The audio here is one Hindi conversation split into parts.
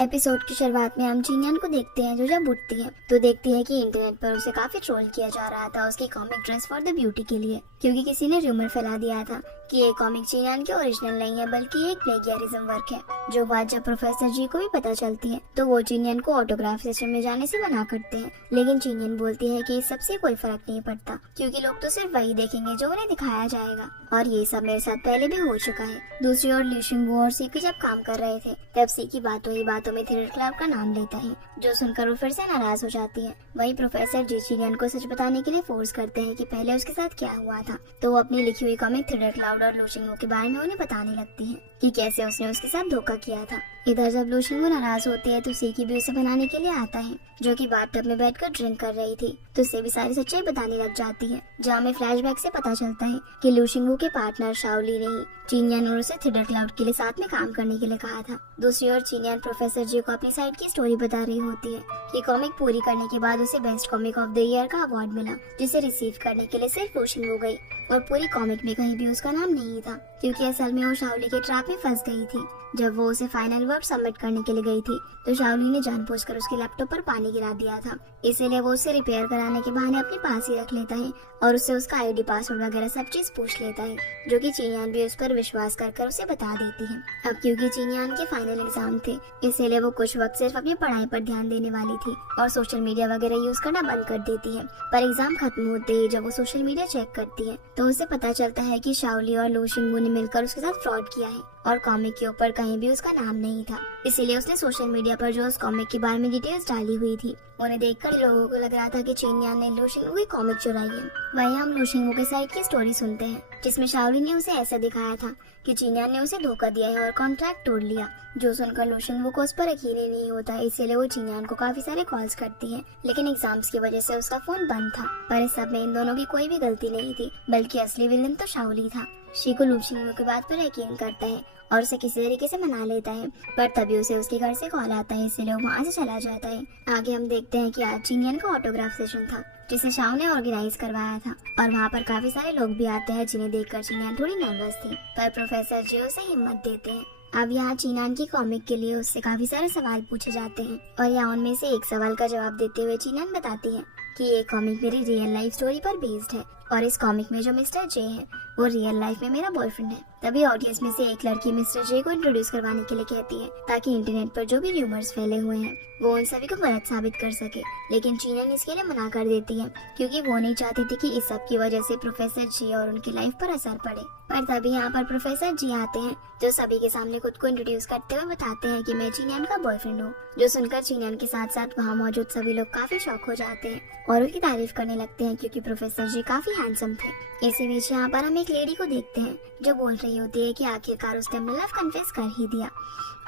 एपिसोड की शुरुआत में हम जीनियन को देखते हैं जो जब उठती है तो देखती है कि इंटरनेट पर उसे काफी ट्रोल किया जा रहा था उसकी comic dress for the beauty के लिए, क्योंकि किसी ने रूमर फैला दिया था कि ये कॉमिक जीनियन की ओरिजिनल नहीं है बल्कि एक प्लेगियरिज्म वर्क है। जो बात जब प्रोफेसर जी को भी पता चलती है तो वो जीनियन को ऑटोग्राफ सेशन में जाने से मना करते हैं, लेकिन जीनियन बोलती है कि इस सबसे कोई फर्क नहीं पड़ता क्योंकि लोग तो सिर्फ वही देखेंगे जो उन्हें दिखाया जाएगा और ये सब मेरे साथ पहले भी हो चुका है। दूसरी ओर ल्यूशिंगवू और सीकी जब काम कर रहे थे तब सीकी बातों ही बातों में थ्रिलर क्लब का नाम लेता है, जो सुनकर वो फिर से नाराज हो जाती है। वहीं प्रोफेसर जी जीनियन को सच बताने के लिए फोर्स करते हैं कि पहले उसके साथ क्या हुआ था, तो वो अपनी लिखी हुई कॉमिक थ्रिलर क्लाउड और ल्यूशिंगवू के बारे में उन्हें बताने लगती है कि कैसे उसने उसके साथ धोखा किया था। इधर जब ल्यूशिंगवू नाराज होती है तो सीकी भी उसे बनाने के लिए आता है, जो कि बाथटब में बैठकर ड्रिंक कर रही थी, तो उसे भी सारी सच्चाई बताने लग जाती है। जहाँ हमें फ्लैशबैक से पता चलता है कि ल्यूशिंगवू के पार्टनर शाओली ने ही जीनियन और उसे थ्रिलर क्लाउड के लिए साथ में काम करने के लिए कहा था। दूसरी ओर जीनियन प्रोफेसर जी को अपनी साइड की स्टोरी बता रही होती है कि कॉमिक पूरी करने के बाद उसे best comic of the year का अवार्ड मिला, जिसे रिसीव करने के लिए सिर्फ ल्यूशिंगवू गई और पूरी कॉमिक में कहीं भी उसका नाम नहीं था, क्योंकि असल में वो शाओली के ट्रैप में फंस गई थी। जब वो उसे फाइनल वर्क सबमिट करने के लिए गई थी तो शाओली ने जानबूझकर उसके लैपटॉप पर पानी गिरा दिया था, इसीलिए वो उसे रिपेयर कराने के बहाने अपने पास ही रख लेता है और उससे उसका आईडी पासवर्ड वगैरह सब चीज पूछ लेता है, जो कि जीनियन भी उस पर विश्वास कर उसे बता देती है। अब क्योंकि जीनियन के फाइनल एग्जाम थे इसीलिए वो कुछ वक्त सिर्फ अपनी पढ़ाई पर ध्यान देने वाली थी और सोशल मीडिया वगैरह यूज करना बंद कर देती है। पर एग्जाम खत्म होते ही जब वो सोशल मीडिया चेक करती है तो उसे पता चलता है कि शाओली और ल्यूशिंगवू ने मिलकर उसके साथ फ्रॉड किया है और कॉमिक के ऊपर कहीं भी उसका नाम नहीं था, इसीलिए उसने सोशल मीडिया पर जो उस कॉमिक के बारे में डिटेल्स डाली हुई थी उन्हें देखकर लोगों को लग रहा था कि जीनियन ने ल्यूशिंगवू की कॉमिक चुराई है। वहीं हम ल्यूशिंगवू के साइड की स्टोरी सुनते हैं जिसमें शाओली ने उसे ऐसा दिखाया था कि जीनियन ने उसे धोखा दिया है और कॉन्ट्रैक्ट तोड़ लिया, जो सुनकर ल्यूशिंगवू को उस पर यकीन ही नहीं होता, इसीलिए वो जीनियन को काफी सारे कॉल्स करती है, लेकिन एग्जाम्स की वजह से उसका फोन बंद था। पर इस सब में इन दोनों की कोई भी गलती नहीं थी, बल्कि असली विलन तो शाओली था। शीको ल्यूशिंगवू की बात पर यकीन करता है और उसे किसी तरीके से मना लेता है, पर तभी उसे उसके घर से कॉल आता है, इसलिए वो वहाँ से चला जाता है। आगे हम देखते हैं कि आज जीनियन का ऑटोग्राफ सेशन था जिसे शाओ ने ऑर्गेनाइज करवाया था और वहाँ पर काफी सारे लोग भी आते हैं, जिन्हें देखकर जीनियन थोड़ी नर्वस थी, पर प्रोफेसर जी उसे हिम्मत देते हैं। अब यहाँ जीनियन की कॉमिक के लिए उससे काफी सारे सवाल पूछे जाते हैं और यहाँ उनमें से एक सवाल का जवाब देते हुए जीनियन बताती है कि ये कॉमिक मेरी रियल लाइफ स्टोरी पर बेस्ड है और इस कॉमिक में जो मिस्टर जे है वो रियल लाइफ में मेरा बॉयफ्रेंड है। तभी ऑडियंस में से एक लड़की मिस्टर जे को इंट्रोड्यूस करवाने के लिए कहती है ताकि इंटरनेट पर जो भी र्यूमर्स फैले हुए हैं वो उन सभी को गलत साबित कर सके, लेकिन जीनियन इसके लिए मना कर देती है क्योंकि वो नहीं चाहती थी कि इस सब की वजह से प्रोफेसर जी और उनकी लाइफ पर असर पड़े। पर तभी यहाँ पर प्रोफेसर जी आते हैं जो सभी के सामने खुद को इंट्रोड्यूस करते हुए बताते हैं कि मैं जीनियन का बॉयफ्रेंड हूँ, जो सुनकर जीनियन के साथ साथ वहाँ मौजूद सभी लोग काफी शॉक हो जाते हैं और उनकी तारीफ करने लगते हैं क्योंकि प्रोफेसर जी काफी हैंडसम थे। इसी बीच यहाँ पर हम एक लेडी को देखते हैं जो बोल रही होती है कि आखिरकार उसने अपना लव कन्फेस कर ही दिया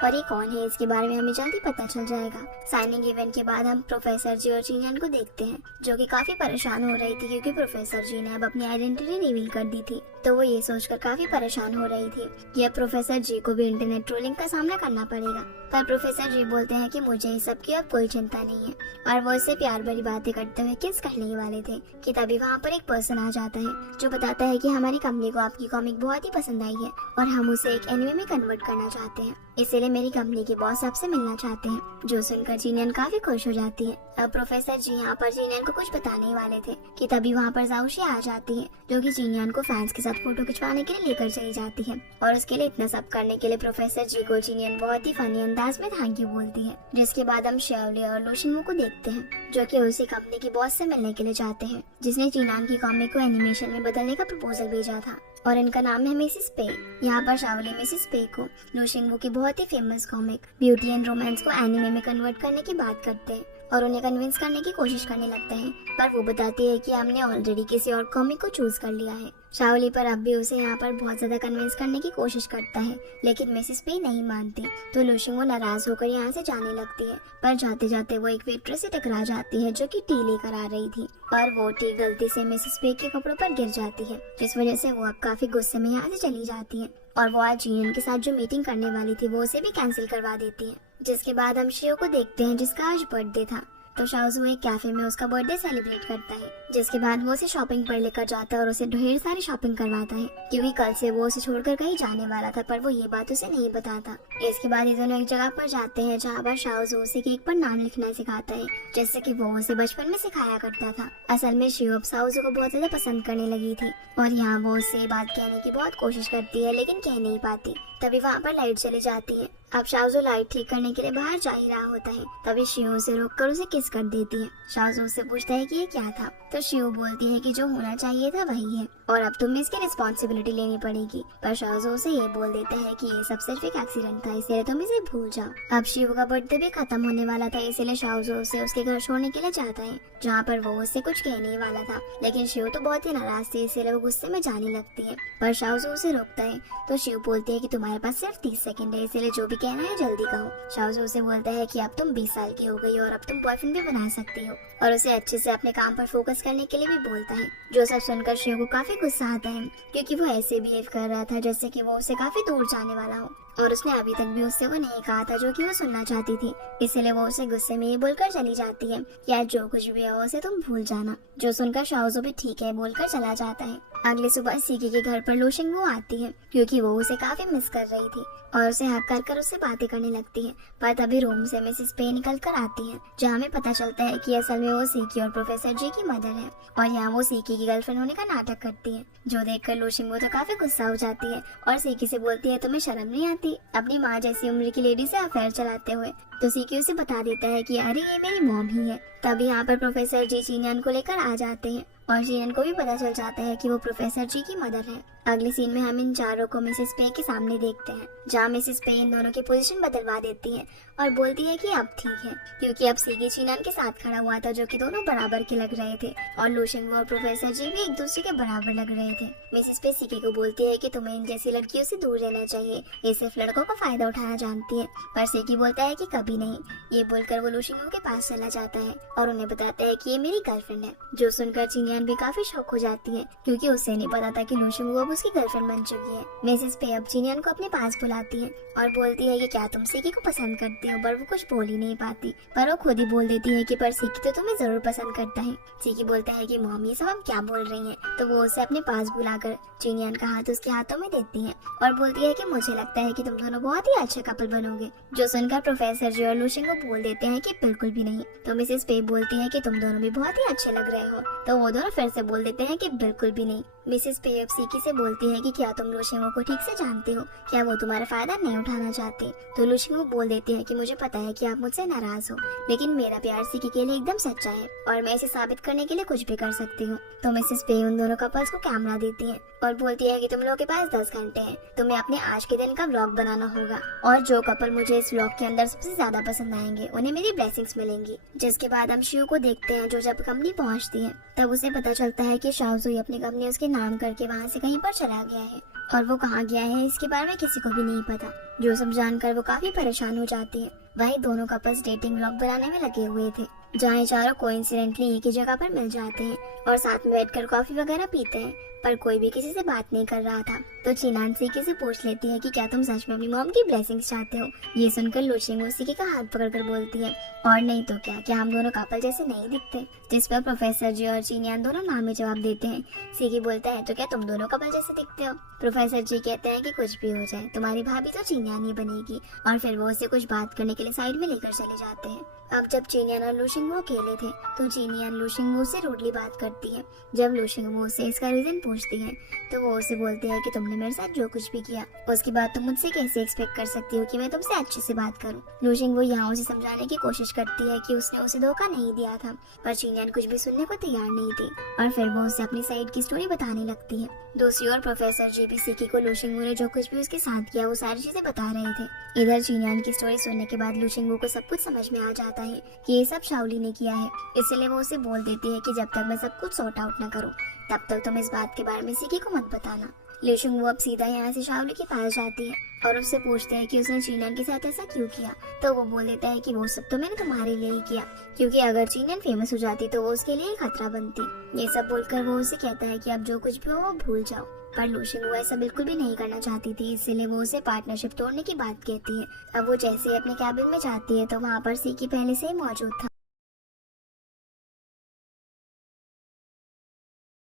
और ये कौन है इसके बारे में हमें जल्दी पता चल जाएगा। साइनिंग इवेंट के बाद हम प्रोफेसर जी और जीनियन को देखते हैं जो कि काफी परेशान हो रही थी क्योंकि प्रोफेसर जी ने अब अपनी आइडेंटिटी रिवील कर दी थी, तो वो ये सोचकर काफी परेशान हो रही थी कि अब प्रोफेसर जी को भी इंटरनेट ट्रोलिंग का सामना करना पड़ेगा। पर प्रोफेसर जी बोलते हैं कि मुझे इस सब की अब कोई चिंता नहीं है और वो इससे प्यार भरी बातें करते हुए किस करने वाले थे कि तभी वहाँ पर एक पर्सन आ जाता है जो बताता है कि हमारी कंपनी को आपकी कॉमिक बहुत ही पसंद आई है और हम उसे एक एनिमे में कन्वर्ट करना चाहते हैं, इसीलिए मेरी कंपनी के बॉस आपसे मिलना चाहते हैं, जो सुनकर जीनियन काफी खुश हो जाती है। अब प्रोफेसर जी यहाँ पर जीनियन को कुछ बताने ही वाले थे कि तभी वहाँ पर जाओशी आ जाती है जो कि जीनियन को फैंस के साथ फोटो खिंचवाने के लिए लेकर चली जाती है और उसके लिए इतना सब करने के लिए प्रोफेसर जी को जीनियन बहुत ही फनी अंदाज में थैंक यू बोलती है। जिसके बाद हम शाओली और ल्यूशिंगवू को देखते हैं जो कि उसी कंपनी की बॉस से मिलने के लिए जाते हैं जिसने जीनियन की कॉमिक को एनिमेशन में बदलने का प्रपोजल भेजा था और इनका नाम है मिसिस पे। यहाँ पर शाओली मिसिस पे को ल्यूशिंगवू की बहुत ही famous comic beauty and romance को एनिमे में कन्वर्ट करने की बात करते हैं और उन्हें कन्विंस करने की कोशिश करने लगते हैं, पर वो बताती है कि हमने ऑलरेडी किसी और कॉमिक को चूज कर लिया है। शाओली पर अब भी उसे यहाँ पर बहुत ज्यादा कन्विंस करने की कोशिश करता है, लेकिन मिसिस पे नहीं मानती, तो ल्यूशिंगवू नाराज होकर यहाँ से जाने लगती है। पर जाते जाते वो एक वेट्रेस से टकरा जाती है जो कि टी लेकर आ रही थी और वो टी गलती से मिसिस पे के कपड़ों पर गिर जाती है, जिस वजह से वो अब काफी गुस्से में यहाँ से चली जाती है और वो आज जीनियन के साथ जो मीटिंग करने वाली थी वो उसे भी कैंसिल करवा देती है। जिसके बाद हम शियो को देखते हैं जिसका आज बर्थडे था, तो शाओजू एक कैफे में उसका बर्थडे सेलिब्रेट करता है, जिसके बाद वो उसे शॉपिंग पर लेकर जाता है और उसे ढेर सारी शॉपिंग करवाता है क्योंकि कल से वो उसे छोड़कर कहीं जाने वाला था, पर वो ये बात उसे नहीं बताता। इसके बाद ये दोनों एक जगह पर जाते हैं जहाँ पर शाओजू उसे केक पर नाम लिखना सिखाता है, जैसे कि वो उसे बचपन में सिखाया करता था। असल में शिव अब शाओजू को बहुत ज्यादा पसंद करने लगी थी और यहाँ वो उससे बात कहने की बहुत कोशिश करती है लेकिन कह नहीं पाती। तभी वहाँ पर लाइट चली जाती है। अब शाओजू लाइट ठीक करने के लिए बाहर जा ही रहा होता है, तभी शिव उसे रोककर उसे किस कर देती है। शाओजू उससे पूछता है कि ये क्या था, तो शिव बोलती है कि जो होना चाहिए था वही है और अब तुम्हें इसकी रिस्पॉन्सिबिलिटी लेनी पड़ेगी। पर शाओजू उसे ये बोल देता है कि ये सब सिर्फ एक एक्सीडेंट था, इसलिए तुम इसे भूल जाओ। अब शिव का बर्थडे भी खत्म होने वाला था, इसलिए शाओजू उसे उसके घर छोड़ने के लिए जाता है, जहाँ पर वो उससे कुछ कहने वाला था। लेकिन शिव तो बहुत ही नाराज थी, इसलिए वो गुस्से में जाने लगती है। पर शाओजू उसे रोकता है, तो शिव बोलती है कि तुम्हारे पास सिर्फ 30 सेकंड है, इसलिए जो भी कहना है जल्दी कहो। शाओजू उसे बोलता है कि अब तुम 20 साल की हो गई और अब तुम बॉयफ्रेंड भी बना सकती हो, और उसे अच्छे से अपने काम पर फोकस करने के लिए भी बोलता है। जो सब सुनकर शिव को काफी गुस्सा आता है, क्योंकि वो ऐसे बिहेव कर रहा था जैसे कि वो उसे काफी दूर जाने वाला हो, और उसने अभी तक भी उससे वो नहीं कहा था जो कि वो सुनना चाहती थी। इसलिए वो उसे गुस्से में ये बोलकर चली जाती है कि आज जो कुछ भी हो उसे तुम भूल जाना। जो सुनकर शाओजू भी ठीक है बोलकर चला जाता है। अगली सुबह सीकी के घर पर लूशिंगवू आती है, क्योंकि वो उसे काफी मिस कर रही थी और उसे हक कर कर उससे बातें करने लगती है। पर तभी रूम से मिसेस पे निकल कर आती है, जहाँ हमें पता चलता है कि असल में वो सीकी और प्रोफेसर जी की मदर है, और यहाँ वो सीकी की गर्लफ्रेंड होने का नाटक करती है। जो देखकर लूशिंगवू तो काफी गुस्सा हो जाती है और सीकी से बोलती है तुम्हें शर्म नहीं आती अपनी माँ जैसी उम्र की लेडी से अफेयर चलाते हुए। तो सीकी उसे बता देता है कि अरे ये मेरी मॉम ही है। तभी यहाँ पर प्रोफेसर जी चीनियन को लेकर आ जाते हैं और चीनियन को भी पता चल जाता है कि वो प्रोफेसर जी की मदर है। अगली सीन में हम इन चारों को मिसेस पे के सामने देखते हैं, जहाँ मिसेस पे इन दोनों की पोजीशन बदलवा देती है और बोलती है कि अब ठीक है, क्योंकि अब सीकी चीनियन के साथ खड़ा हुआ था, जो कि दोनों बराबर के लग रहे थे और लूशिंगवू और प्रोफेसर जी भी एक दूसरे के बराबर लग रहे थे। मिसेस पे सीकी को बोलती है कि तुम्हें इन जैसी लड़कियों से दूर रहना चाहिए, ये सिर्फ लड़कों का फायदा उठाना जानती है। पर सीकी बोलता है कि कभी नहीं। ये बोलकर वो लूशिंगवू के पास चला जाता है और उन्हें बताता है कि ये मेरी गर्लफ्रेंड है। जो सुनकर चीनियन भी काफी शॉक हो जाती है, क्योंकि उसे नहीं पता था कि लूशिंगवू अब उसकी गर्लफ्रेंड बन चुकी है। मिसेस पे अब चीनियन को अपने पास बुलाती है और बोलती है कि क्या तुम सीकी को पसंद करती हो, पर वो कुछ बोल ही नहीं पाती, पर वो खुद ही बोल देती है कि पर सीकी तो तुम्हें जरूर पसंद करता है। सीकी बोलता है कि मॉम ये सब हम क्या बोल रही हैं, तो वो उसे अपने पास बुलाकर चीनियन का हाथ उसके हाथों में देती है और बोलती है कि मुझे लगता है कि तुम दोनों बहुत ही अच्छे कपल बनोगे। जो सुनकर प्रोफेसर जी और लूशिंगवू बोल देते हैं कि बिल्कुल भी नहीं। तो मिसेस पे बोलती है कि तुम दोनों भी बहुत ही अच्छे लग रहे हो, तो वो दोनों फिर से बोल देते हैं कि बिल्कुल भी नहीं। मिसेस पे अब सीकी से बोलती है कि क्या तुम लूशिंगवू को ठीक से जानते हो, क्या वो तुम्हारा फायदा नहीं उठाना चाहते। तो लूशिंगवू बोल देती है कि मुझे पता है कि आप मुझसे नाराज हो, लेकिन मेरा प्यार सीकी के लिए एकदम सच्चा है और मैं इसे साबित करने के लिए कुछ भी कर सकती हूँ। तो मिसेस पे उन दोनों कपल्स को कैमरा देती है और बोलती है कि तुम लोगों के पास 10 घंटे हैं, तुम्हें अपने आज के दिन का व्लॉग बनाना होगा और जो कपल मुझे इस व्लॉग के अंदर सबसे ज्यादा पसंद आएंगे उन्हें मेरी ब्लेसिंग्स मिलेंगी। जिसके बाद हम शिव को देखते हैं, जो जब कंपनी पहुंचती है तब उसे पता चलता है कि शाओजू अपनी कंपनी उसके नाम करके वहाँ से कहीं पर चला गया है और वो कहाँ गया है इसके बारे में किसी को भी नहीं पता। जो सब जानकर वो काफी परेशान हो जाती है। वहीं दोनों कपल्स डेटिंग व्लॉग बनाने में लगे हुए थे, जहाँ ये चारों कोइंसिडेंटली एक ही जगह पर मिल जाते हैं और साथ में बैठकर कॉफी वगैरह पीते हैं, पर कोई भी किसी से बात नहीं कर रहा था। तो चिनान सीकी से पूछ लेती है कि क्या तुम सच में अपनी मॉम की ब्लेसिंग्स चाहते हो। ये सुनकर लूशिंगवू सीकी का हाथ पकड़कर बोलती है और नहीं तो क्या हम दोनों कपल जैसे नहीं दिखते। जिस पर प्रोफेसर जी और चीनियान दोनों नाम में जवाब देते हैं। सीकी बोलता है तो क्या तुम दोनों कपल जैसे दिखते हो। प्रोफेसर जी कहते हैं कि कुछ भी हो जाए तुम्हारी भाभी तो चीनियान ही बनेगी, और फिर वो उसे कुछ बात करने के लिए साइड में लेकर चले जाते हैं। अब जब चीनियन और लूशिंगवू अकेले थे तो चीनियन लूशिंगवू से रूडली बात करती है। जब लूशिंगवू से इसका रीजन पूछती है तो वो उसे बोलती है कि तुमने मेरे साथ जो कुछ भी किया उसके बाद तुम मुझसे कैसे एक्सपेक्ट कर सकती हो कि मैं तुमसे अच्छे से बात करूं। लूशिंगवू यहाँ उसे समझाने की कोशिश करती है कि उसने उसे धोखा नहीं दिया था, पर चीनियन कुछ भी सुनने को तैयार नहीं थी और फिर वो उसे अपनी साइड की स्टोरी बताने लगती है। दूसरी ओर प्रोफेसर जी भी सीकी को लूशिंगवू ने जो कुछ भी उसके साथ किया वो सारी चीजें बता रहे थे। इधर चीनियन की स्टोरी सुनने के बाद लूशिंगवू को सब कुछ समझ में आ जाता है कि ये सब शाओली ने किया है, इसलिए वो उसे बोल देती है कि जब तक मैं सब कुछ सॉर्ट आउट न करूं तब तक तुम इस बात के बारे में सीकी को मत बताना। लूशिंगवू अब सीधा यहाँ से शाओली के पास जाती है और उससे पूछते हैं कि उसने चीनियन के साथ ऐसा क्यों किया। तो वो बोल देता है कि वो सब तो मैंने तुम्हारे लिए ही किया, क्योंकि अगर चीनियन फेमस हो जाती तो वो उसके लिए खतरा बनती। ये सब बोलकर वो उसे कहता है कि अब जो कुछ भी हो वो भूल जाओ। पर लूशिंगवू ऐसा बिल्कुल भी नहीं करना चाहती थी, इसलिए वो उसे पार्टनरशिप तोड़ने की बात कहती है। अब वो जैसे ही अपने कैबिन में जाती है तो वहाँ पर सीकी पहले से ही मौजूद था।